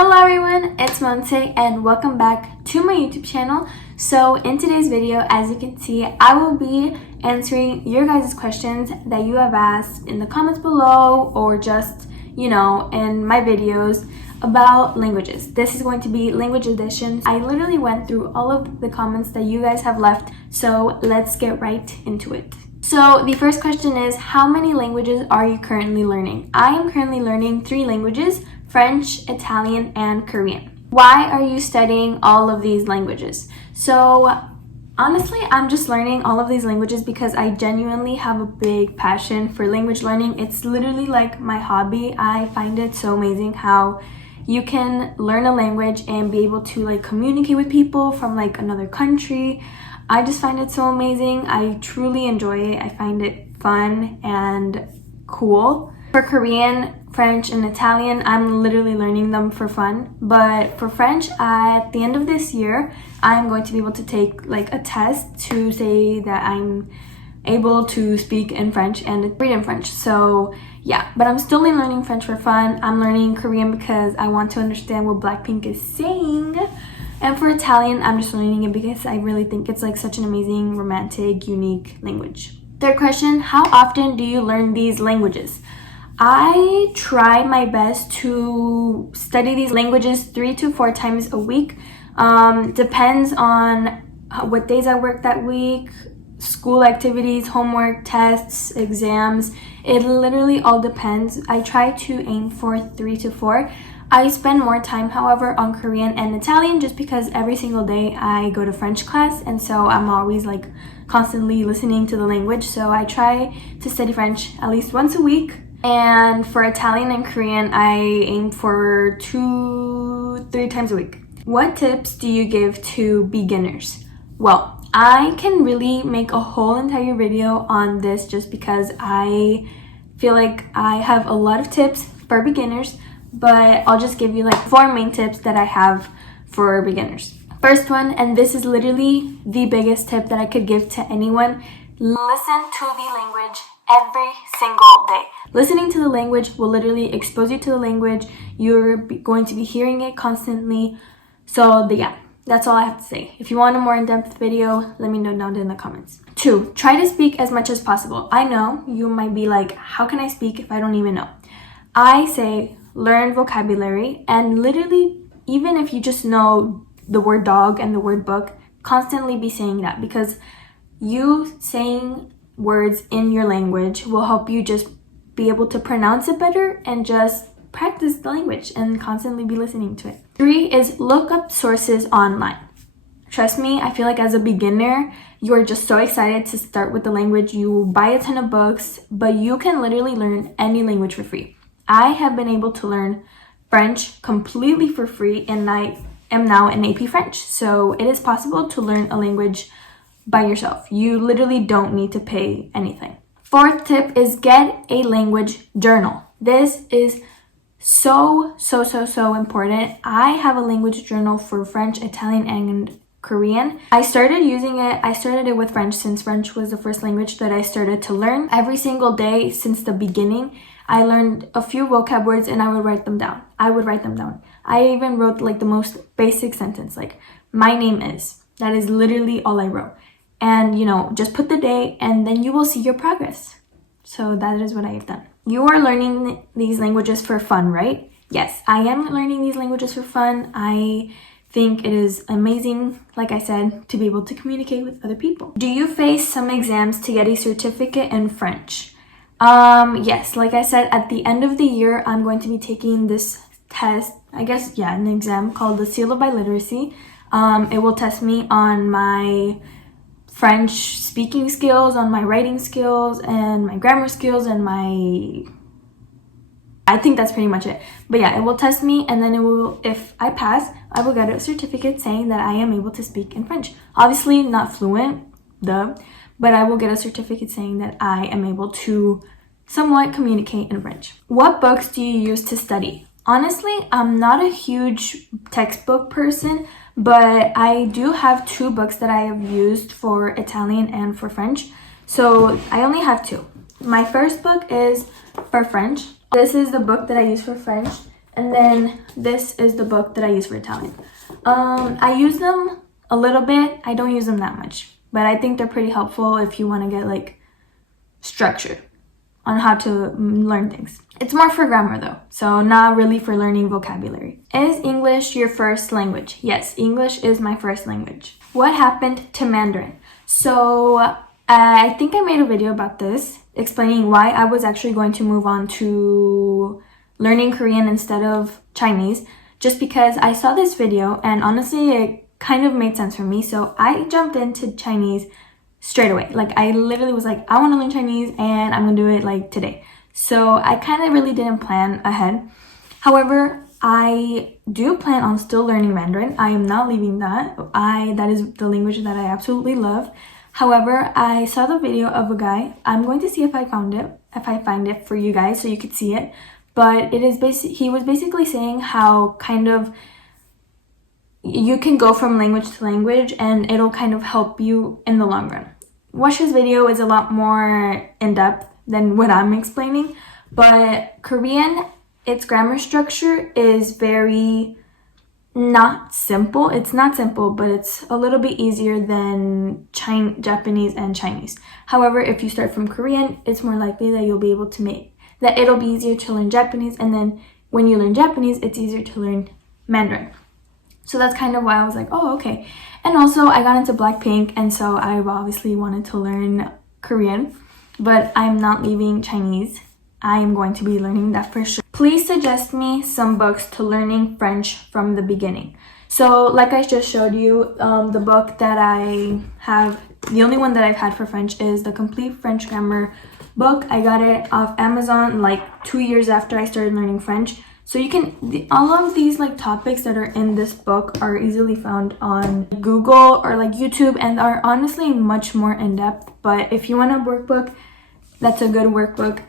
Hello everyone, it's Monte and welcome back to my YouTube channel. So in today's video, as you can see, I will be answering your guys' questions that you have asked in the comments below or just, in my videos about languages. This is going to be language edition. I literally went through all of the comments that you guys have left, so let's get right into it. So the first question is, how many languages are you currently learning? I am currently learning 3 languages: French, Italian, and Korean. Why are you studying all of these languages? So honestly, I'm just learning all of these languages because I genuinely have a big passion for language learning. It's literally like my hobby. I find it so amazing how you can learn a language and be able to communicate with people from another country. I just find it so amazing. I truly enjoy it. I find it fun and cool. For Korean, French, and Italian, I'm literally learning them for fun. But for French, at the end of this year, I'm going to be able to take a test to say that I'm able to speak in French and read in French. So yeah, but I'm still learning French for fun. I'm learning Korean because I want to understand what Blackpink is saying. And for Italian, I'm just learning it because I really think it's such an amazing, romantic, unique language. Third question, how often do you learn these languages? I try my best to study these languages 3 to 4 times a week. Depends on what days I work that week, school activities, homework, tests, exams. It literally all depends. I try to aim for 3 to 4. I spend more time, however, on Korean and Italian just because every single day I go to French class, and so I'm always constantly listening to the language. So I try to study French at least once a week. And for Italian and Korean, I aim for 2-3 times a week. What tips do you give to beginners? Well, I can really make a whole entire video on this just because I feel like I have a lot of tips for beginners, but I'll just give you 4 main tips that I have for beginners. First one, and this is literally the biggest tip that I could give to anyone: listen to the language every single day. Listening to the language will literally expose you to the language. You're going to be hearing it constantly. So yeah, that's all I have to say. If you want a more in-depth video, let me know down in the comments. 2, try to speak as much as possible. I know you might be like, how can I speak if I don't even know? I say learn vocabulary, and literally, even if you just know the word dog and the word book, constantly be saying that, because you saying words in your language will help you just be able to pronounce it better and just practice the language and constantly be listening to it. 3 is look up sources online. Trust me, I feel like as a beginner, you're just so excited to start with the language. You buy a ton of books, but you can literally learn any language for free. I have been able to learn French completely for free, and I am now in AP French. So it is possible to learn a language by yourself. You literally don't need to pay anything. 4th tip is get a language journal. This is so important. I have a language journal for French, Italian, and Korean. I started using it. I started it with French since French was the first language that I started to learn. Every single day since the beginning, I learned a few vocab words and I would write them down. I even wrote the most basic sentence, my name is. That is literally all I wrote. And just put the day and then you will see your progress. So that is what I have done. You are learning these languages for fun, right? Yes, I am learning these languages for fun. I think it is amazing, like I said, to be able to communicate with other people. Do you face some exams to get a certificate in French? Yes, like I said, at the end of the year, I'm going to be taking this test, an exam called the Seal of Biliteracy. It will test me on my French speaking skills, on my writing skills, and my grammar skills, and I think that's pretty much it. But yeah, it will test me, and then if I pass, I will get a certificate saying that I am able to speak in French. Obviously not fluent, but I will get a certificate saying that I am able to somewhat communicate in French. What books do you use to study? Honestly, I'm not a huge textbook person, but I do have 2 books that I have used for Italian and for French. So I only have 2. My first book is for French. This is the book that I use for French, And then this is the book that I use for Italian. I use them a little bit. I don't use them that much, but I think they're pretty helpful if you want to get like structure on how to learn things. It's more for grammar though, so not really for learning vocabulary. Is English your first language? Yes, English is my first language. What happened to Mandarin? So I think I made a video about this, explaining why I was actually going to move on to learning Korean instead of Chinese, just because I saw this video and honestly it kind of made sense for me. So I jumped into Chinese straight away. Like I literally was like, I want to learn Chinese and I'm gonna do it like today. So I kind of really didn't plan ahead. However, I do plan on still learning Mandarin. I am not leaving that. That is the language that I absolutely love. However, I saw the video of a guy. I'm going to see if I find it for you guys so you could see it. But it is he was basically saying how kind of you can go from language to language and it'll kind of help you in the long run. Watch his video is a lot more in-depth than what I'm explaining, but Korean, its grammar structure is very not simple. It's not simple, but it's a little bit easier than Japanese and Chinese. However, if you start from Korean, it's more likely that you'll be able to that it'll be easier to learn Japanese, and then when you learn Japanese, it's easier to learn Mandarin. So that's kind of why I was like, oh, okay. And also I got into Blackpink, and so I obviously wanted to learn Korean, but I'm not leaving Chinese. I am going to be learning that for sure. Please suggest me some books to learning French from the beginning. So like I just showed you, the book that I have, the only one that I've had for French is the Complete French Grammar book. I got it off Amazon like 2 years after I started learning French. So you can, all of these like topics that are in this book are easily found on Google or like YouTube and are honestly much more in-depth. But if you want a workbook, that's a good workbook.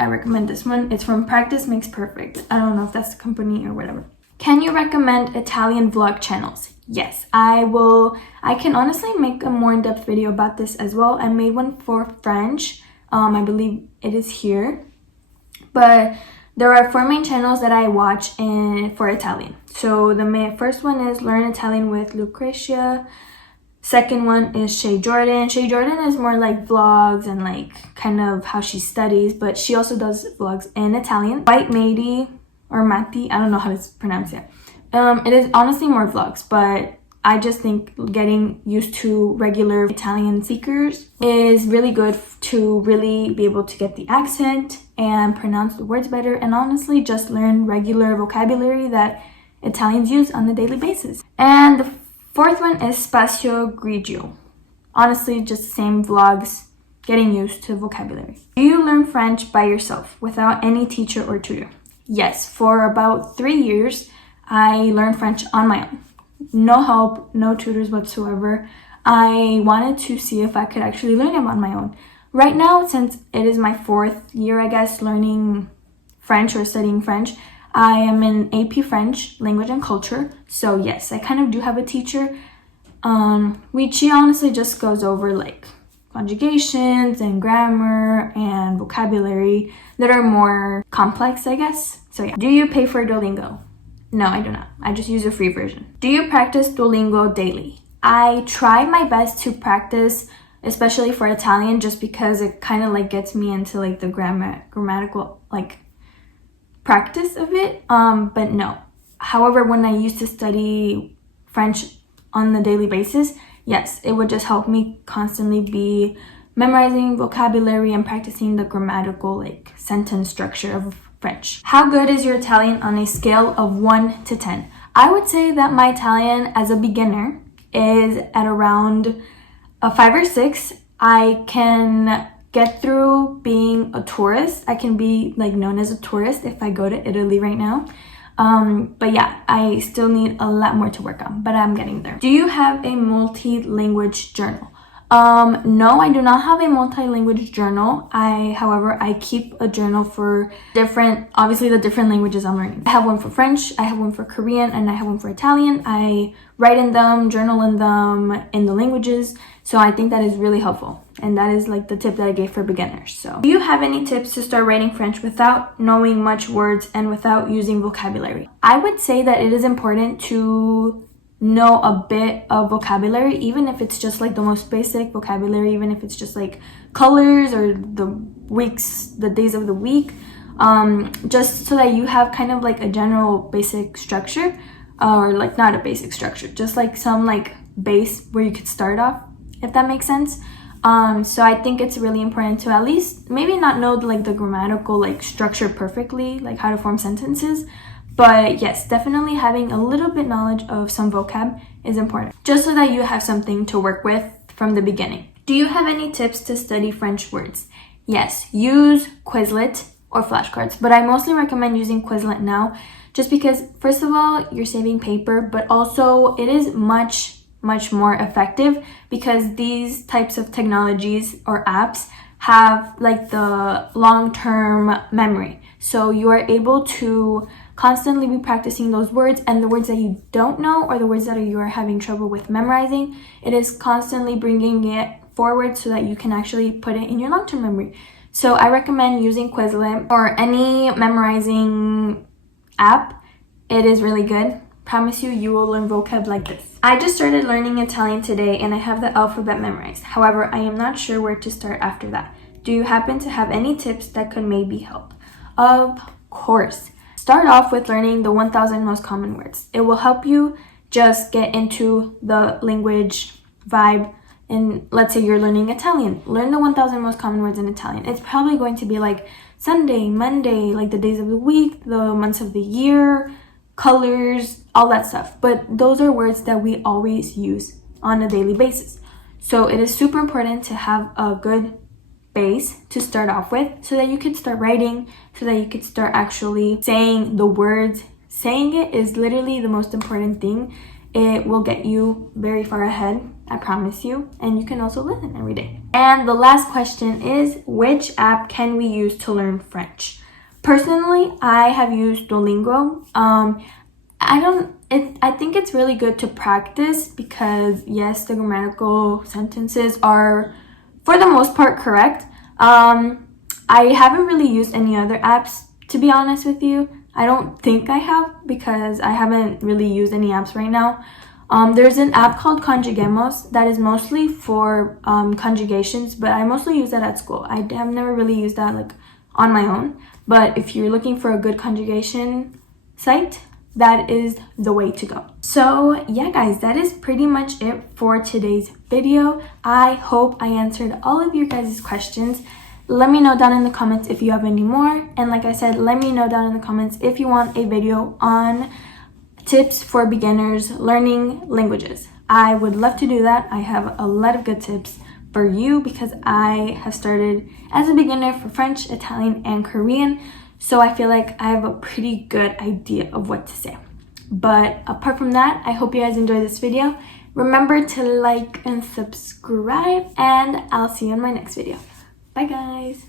I recommend this one. It's from Practice Makes Perfect. I don't know if that's the company or whatever. Can you recommend Italian vlog channels? Yes, I will. I can honestly make a more in-depth video about this as well. I made one for French. I believe it is here. But there are 4 main channels that I watch for Italian. So the first one is Learn Italian with Lucretia. Second one is Shay Jordan. Shay Jordan is more like vlogs and like kind of how she studies, but she also does vlogs in Italian. White Mady or Matti, I don't know how to pronounce it. It is honestly more vlogs, but I just think getting used to regular Italian speakers is really good to really be able to get the accent and pronounce the words better, and honestly just learn regular vocabulary that Italians use on a daily basis. And the fourth one is Spazio Grigio. Honestly, just the same vlogs, getting used to vocabulary. Do you learn French by yourself without any teacher or tutor? Yes, for about 3 years, I learned French on my own. No help, no tutors whatsoever. I wanted to see if I could actually learn it on my own. Right now, since it is my 4th year, I guess, learning French or studying French, I am in AP French, Language and Culture. So yes, I kind of do have a teacher. She honestly just goes over like conjugations and grammar and vocabulary that are more complex, I guess. So yeah. Do you pay for Duolingo? No, I do not. I just use a free version. Do you practice Duolingo daily? I try my best to practice, especially for Italian, just because it kind of like gets me into like the grammatical like practice of it. But no. However, when I used to study French on the daily basis, yes, it would just help me constantly be memorizing vocabulary and practicing the grammatical like sentence structure of French. How good is your Italian on a scale of 1 to 10? I would say that my Italian as a beginner is at around a 5 or 6. I can get through being a tourist. I can be like known as a tourist if I go to Italy right now. But yeah, I still need a lot more to work on, but I'm getting there. Do you have a multi-language journal? No, I do not have a multilanguage journal. However, I keep a journal for obviously the different languages I'm learning. I have one for French, I have one for Korean, and I have one for Italian. I write in them, journal in them, in the languages. So I think that is really helpful. And that is like the tip that I gave for beginners. So do you have any tips to start writing French without knowing much words and without using vocabulary? I would say that it is important to know a bit of vocabulary, even if it's just like the most basic vocabulary, even if it's just like colors or the days of the week, just so that you have kind of like a general basic structure, or like not a basic structure, just like some like base where you could start off, if that makes sense. So I think it's really important to at least maybe not know like the grammatical like structure perfectly, like how to form sentences. But yes, definitely having a little bit knowledge of some vocab is important, just so that you have something to work with from the beginning. Do you have any tips to study French words? Yes, use Quizlet or flashcards, but I mostly recommend using Quizlet now, just because first of all, you're saving paper, but also it is much more effective because these types of technologies or apps have like the long-term memory. So you are able to constantly be practicing those words, and the words that you don't know or the words that you are having trouble with memorizing, it is constantly bringing it forward so that you can actually put it in your long-term memory. So I recommend using Quizlet or any memorizing app. It is really good. Promise you will learn vocab like this. I just started learning Italian today and I have the alphabet memorized. However, I am not sure where to start after that. Do you happen to have any tips that could maybe help? Of course. Start off with learning the 1,000 most common words. It will help you just get into the language vibe. And let's say you're learning Italian. Learn the 1,000 most common words in Italian. It's probably going to be like Sunday, Monday, like the days of the week, the months of the year, colors, all that stuff. But those are words that we always use on a daily basis. So it is super important to have a good base to start off with so that you could start writing, so that you could start actually saying the words. Saying it is literally the most important thing. It will get you very far ahead, I promise you. And you can also listen every day. And the last question is, which app can we use to learn French? Personally, I have used Duolingo. I think it's really good to practice because yes, the grammatical sentences are for the most part correct. I haven't really used any other apps, to be honest with you. I don't think I have because I haven't really used any apps right now. There's an app called Conjuguemos that is mostly for conjugations, but I mostly use that at school. I have never really used that like on my own. But if you're looking for a good conjugation site, that is the way to go. So yeah guys, that is pretty much it for today's video. I hope I answered all of your guys' questions. Let me know down in the comments if you have any more. And like I said, let me know down in the comments if you want a video on tips for beginners learning languages. I would love to do that. I have a lot of good tips for you because I have started as a beginner for French, Italian, and Korean. So I feel like I have a pretty good idea of what to say. But apart from that, I hope you guys enjoyed this video. Remember to like and subscribe, and I'll see you in my next video. Bye guys!